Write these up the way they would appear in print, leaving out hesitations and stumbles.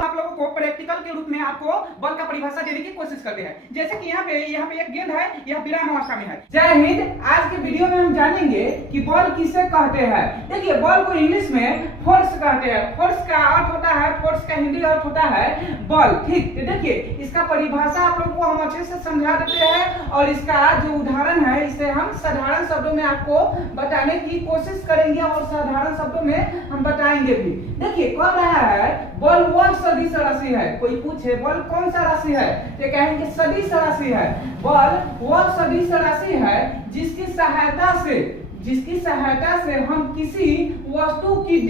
आप लोगों को प्रैक्टिकल के रूप में आपको बल का परिभाषा देने की कोशिश करते हैं। जैसे कि यहाँ पे एक गेंद है, यह विराम अवस्था में है। जय हिंद। आज के वीडियो में हम जानेंगे कि बल किसे कहते हैं। देखिए, बल को इंग्लिश में फोर्स कहते हैं। फोर्स का अर्थ होता है, फोर्स का हिंदी अर्थ होता है बल। ठीक, तो देखिए इसका परिभाषा आप लोगों को हम अच्छे से समझा देते हैं और इसका जो उदाहरण है इसे हम साधारण शब्दों में आपको बताने की कोशिश करेंगे और साधारण शब्दों में हम बताएंगे भी। देखिए, कह रहा है बल वह सदिश राशि है। कोई पूछे बल कौन सा राशि है, तो कहेंगे सदिश राशि है। बल वह सदिश राशि है जिसकी सहायता से हम किसी वस्तु की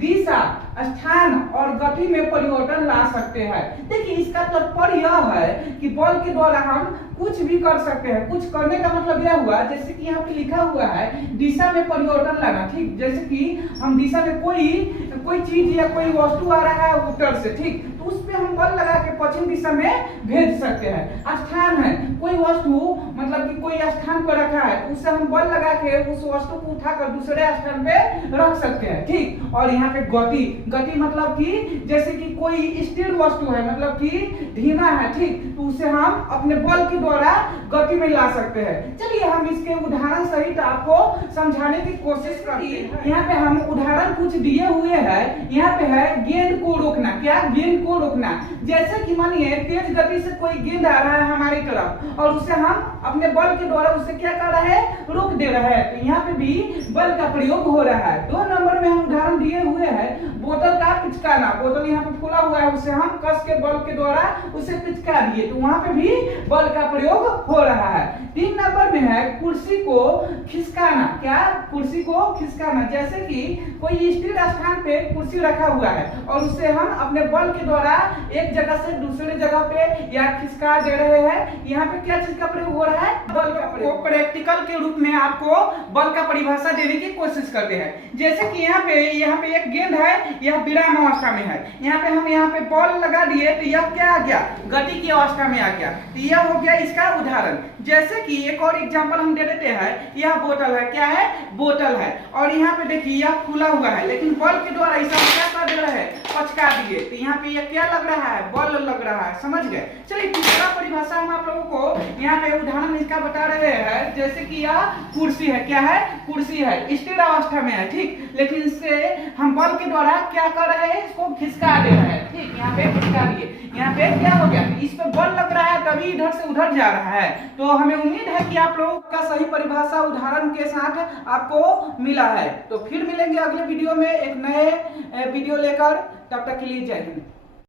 दिशा, स्थान और गति में परिवर्तन ला सकते हैं। देखिए, इसका तात्पर्य यह है कि बल के द्वारा हम कुछ भी कर सकते हैं। कुछ करने का मतलब यह हुआ, जैसे कि यहाँ पे लिखा हुआ है दिशा में परिवर्तन लाना। ठीक, जैसे कि हम दिशा में कोई चीज या कोई वस्तु आ रहा है उत्तर से, ठीक, तो उस पे हम बल लगा के पश्चिम दिशा में भेज सकते हैं। स्थान है, कोई वस्तु मतलब कि कोई स्थान पर रखा है, उससे हम बल लगा के उस वस्तु को उठाकर दूसरे स्थान पे रख सकते हैं। ठीक, और यहाँ पे गति मतलब कि जैसे कि कोई स्थिर वस्तु है, मतलब कि धीमा है, ठीक, तो उसे हम अपने बल के द्वारा गति में ला सकते हैं। चलिए हम इसके उदाहरण सहित आपको समझाने की कोशिश करते हैं। यहाँ पे हम उदाहरण कुछ दिए हुए हैं। यहाँ पे है गेंद को रोकना। क्या? गेंद को रोकना। जैसे कि मानिए तेज गति से कोई गेंद आ रहा है हमारी तरफ और उसे हम अपने बल के द्वारा उसे क्या कर रहे हैं, रोक दे रहे हैं, तो यहाँ पे भी बल का प्रयोग हो रहा है। 2 नंबर में हम उदाहरण दिए हुए हैं बोतल का पिचकाना। बोतल यहाँ पे फूला हुआ है, उसे हम कस के बल के द्वारा उसे पिचका दिए, तो वहां पे भी बल का प्रयोग हो रहा है। 3 नंबर में है कुर्सी को खिसकाना। क्या? कुर्सी को खिसकाना। जैसे कि कोई स्थिर स्थान पे कुर्सी रखा हुआ है और उसे हम अपने बल के द्वारा एक जगह से दूसरे जगह पे या खिसका दे रहे हैं। यहाँ पे क्या चीज का प्रयोग हो रहा है? बल का प्रयोग। प्रैक्टिकल के रूप में आपको बल का परिभाषा देने की कोशिश करते हैं। जैसे कि यहाँ पे एक गेंद है, यह विराम अवस्था में है। यहाँ पे बल लगा दिए तो यह क्या आ गया? गति की अवस्था में आ गया। तो यह हो गया इसका उदाहरण। जैसे कि एक और एग्जांपल हम दे देते हैं। यह बोतल है। क्या है? बोतल है। और यहाँ पे देखिए यह खुला हुआ है, लेकिन बल के द्वारा इसे क्या कर दे रहे हैं? पचका दिए। तो यहाँ पे यह क्या लग रहा है? बल लग रहा है। समझ गए? चलिए तीसरा परिभाषा हम आप लोगों को यहाँ पे उदाहरण इसका बता रहे हैं। जैसे कि यह कुर्सी है। क्या है? कुर्सी है, स्थिर अवस्था में है, ठीक, लेकिन इससे हम बल के द्वारा क्या कर रहे हैं? इसको खिसका दे रहे हैं। ठीक, यहाँ पे खिसका दिए। यहाँ पे क्या हो गया? इस पे बल लग रहा है, तभी इधर से उधर जा रहा है। तो हमें उम्मीद है कि आप लोगों का सही परिभाषा उदाहरण के साथ आपको मिला है। तो फिर मिलेंगे अगले वीडियो में एक नए वीडियो लेकर। तब तक के लिए जय हिंद।